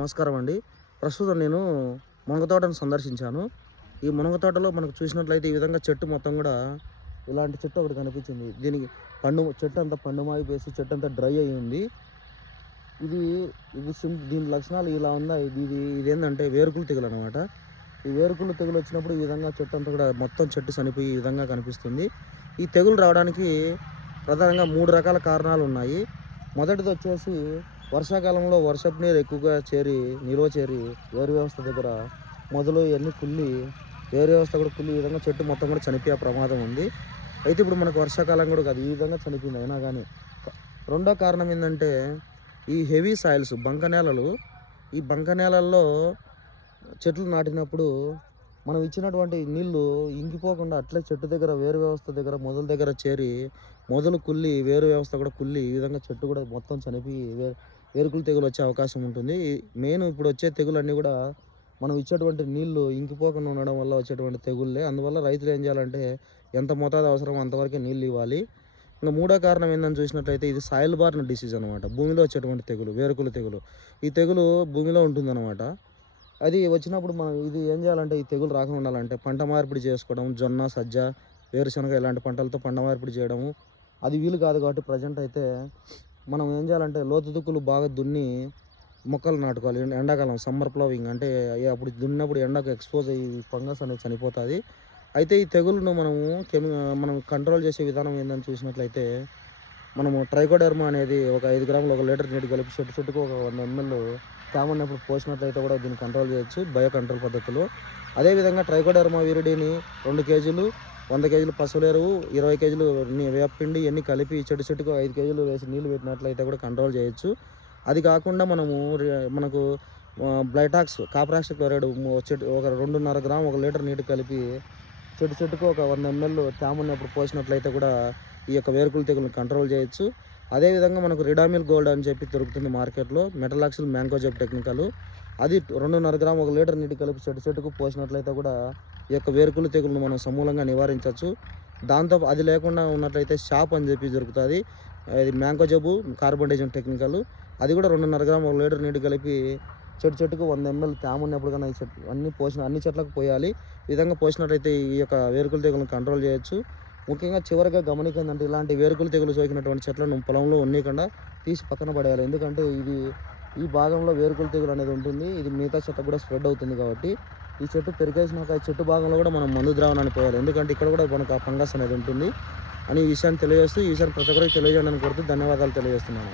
నమస్కారం అండి. ప్రస్తుతం నేను మునగ తోటను సందర్శించాను. ఈ మునగ తోటలో మనకు చూసినట్లయితే ఈ విధంగా చెట్టు మొత్తం కూడా ఇలాంటి చెట్టు ఒకటి కనిపించింది. దీనికి చెట్టు అంతా పండు మాగిపోయేసి చెట్టు అంతా డ్రై అయ్యి ఉంది. ఇది ఇది దీని లక్షణాలు ఇలా ఉన్నాయి. ఇదేంటంటే వేరుకులు తెగులు అనమాట. ఈ వేరుకులు తెగులు వచ్చినప్పుడు ఈ విధంగా చెట్టు అంతా కూడా మొత్తం చెట్టు చనిపోయి ఈ విధంగా కనిపిస్తుంది. ఈ తెగులు రావడానికి ప్రధానంగా 3 రకాల కారణాలు ఉన్నాయి. మొదటిది వచ్చేసి వర్షాకాలంలో వర్షపు నీరు ఎక్కువగా నిల్వ చేరి వేరు వ్యవస్థ దగ్గర మొదలు ఇవన్నీ కుళ్ళి వేరు వ్యవస్థ కూడా కుళ్ళి ఈ విధంగా చెట్టు మొత్తం కూడా చనిపోయే ప్రమాదం ఉంది. అయితే ఇప్పుడు మనకు వర్షాకాలం కూడా కాదు, ఈ విధంగా చనిపోయింది. అయినా కానీ రెండో కారణం ఏంటంటే ఈ హెవీ సాయిల్స్ బంక నేలలు. ఈ బంక నేలల్లో చెట్లు నాటినప్పుడు మనం ఇచ్చినటువంటి నీళ్లు ఇంకిపోకుండా అట్లే చెట్టు దగ్గర వేరు వ్యవస్థ దగ్గర మొదల దగ్గర చేరి మొదలు కుళ్ళి వేరు వ్యవస్థ కూడా కుళ్ళి ఈ విధంగా చెట్టు కూడా మొత్తం చనిపోయి వేరుకులు తెగులు వచ్చే అవకాశం ఉంటుంది. మెయిన్ ఇప్పుడు వచ్చే తెగులన్నీ కూడా మనం ఇచ్చేటువంటి నీళ్లు ఇంకిపోకుండా ఉండడం వల్ల వచ్చేటువంటి తెగుళ్ళే. అందువల్ల రైతులు ఏం చేయాలంటే ఎంత మోతాదు అవసరం అంతవరకే నీళ్ళు ఇవ్వాలి. ఇంకా మూడో కారణం ఏందని చూసినట్లయితే ఇది సాయిల్ బార్న్ డిసీజ్ అనమాట. భూమిలో వచ్చేటువంటి తెగులు వేరుకులు తెగులు. ఈ తెగులు భూమిలో ఉంటుందన్నమాట. అది వచ్చినప్పుడు మనం ఇది ఏం చేయాలంటే ఈ తెగులు రాకుండా ఉండాలంటే పంట మార్పిడి చేసుకోవడం, జొన్న, సజ్జ, వేరుశనగ ఇలాంటి పంటలతో పంట మార్పిడి చేయడము అది వీలు కాదు. కాబట్టి ప్రజెంట్ అయితే మనం ఏం చేయాలంటే లోతు దుక్కులు బాగా దున్ని మొక్కలు నాటుకోవాలి. ఎండాకాలం సమ్మర్ ప్లవింగ్ అంటే అప్పుడు దున్నప్పుడు ఎండకు ఎక్స్పోజ్ అయ్యి ఫంగస్ అనేది చనిపోతుంది. అయితే ఈ తెగులను మనం కంట్రోల్ చేసే విధానం ఏందని చూసినట్లయితే మనము ట్రైకోడెర్మా అనేది ఒక 5 గ్రాములు 1 లీటర్ నీటి కలిపి చెట్టుకు ఒక 100 ml తేమన్నప్పుడు పోసినట్లయితే కూడా దీన్ని కంట్రోల్ చేయొచ్చు బయో కంట్రోల్ పద్ధతిలో. అదేవిధంగా ట్రైకోడెర్మా విరిడిని 2 కేజీలు 100 కేజీలు పశువుల ఎరువు 20 కేజీలు వేపపిండి ఇవన్నీ కలిపి చెట్టుకు 5 కేజీలు వేసి నీళ్ళు పెట్టినట్లయితే కూడా కంట్రోల్ చేయొచ్చు. అది కాకుండా మనకు బ్లైటాక్స్ కాపరాక్స్ క్లోరైడ్ ఒక 2.5 గ్రాము 1 లీటర్ నీటి కలిపి చెట్టుకు ఒక 100 ml తేమ ఉన్నప్పుడు పోసినట్లయితే కూడా ఈ యొక్క వేరుకులు తెగులను కంట్రోల్ చేయొచ్చు. అదేవిధంగా మనకు రిడామిల్ గోల్డ్ అని చెప్పి దొరుకుతుంది మార్కెట్లో, మెటలాక్సిల్ మ్యాంకోజెబ్ టెక్నికల్. అది 2.5 గ్రాము 1 లీటర్ నీటి కలిపి చెట్టుకు పోసినట్లయితే కూడా ఈ యొక్క వేరుకులు తెగులను మనం సమూలంగా నివారించవచ్చు. దాంతో అది లేకుండా ఉన్నట్లయితే షాప్ అని చెప్పి దొరుకుతుంది. ఇది మ్యాంకోజెబ్ కార్బోడైజన్ టెక్నికల్. అది కూడా 2.5 గ్రాము 1 లీటర్ నీటి కలిపి చెట్టుకు 100 ml తేమ ఉన్నప్పుడు కానీ అన్ని చెట్లకు పోయాలి. ఈ విధంగా పోసినట్లయితే ఈ యొక్క వేరుకులు తెగులను కంట్రోల్ చేయొచ్చు. ముఖ్యంగా చివరిగా గమనికందంటే ఇలాంటి వేరుకులు తెగులు సోకినటువంటి చెట్లను పొలంలో ఉన్నీకుండా తీసి పక్కన పడేయాలి. ఎందుకంటే ఈ భాగంలో వేరుకులు తెగులు అనేది ఉంటుంది. ఇది మిగతా చెట్లకు కూడా స్ప్రెడ్ అవుతుంది. కాబట్టి ఈ చెట్టు పెరిగేసినాక ఈ చెట్టు భాగంలో కూడా మనం మందు ద్రావణాన్ని పోయాలి. ఎందుకంటే ఇక్కడ కూడా మనకు ఆ ఫంగస్ అనేది ఉంటుంది అని ఈ విషయాన్ని తెలియజేస్తూ ఈ విషయాన్ని ప్రతి ఒక్కరికి తెలియజేయడానికి కోరుతూ ధన్యవాదాలు తెలియజేస్తున్నాను.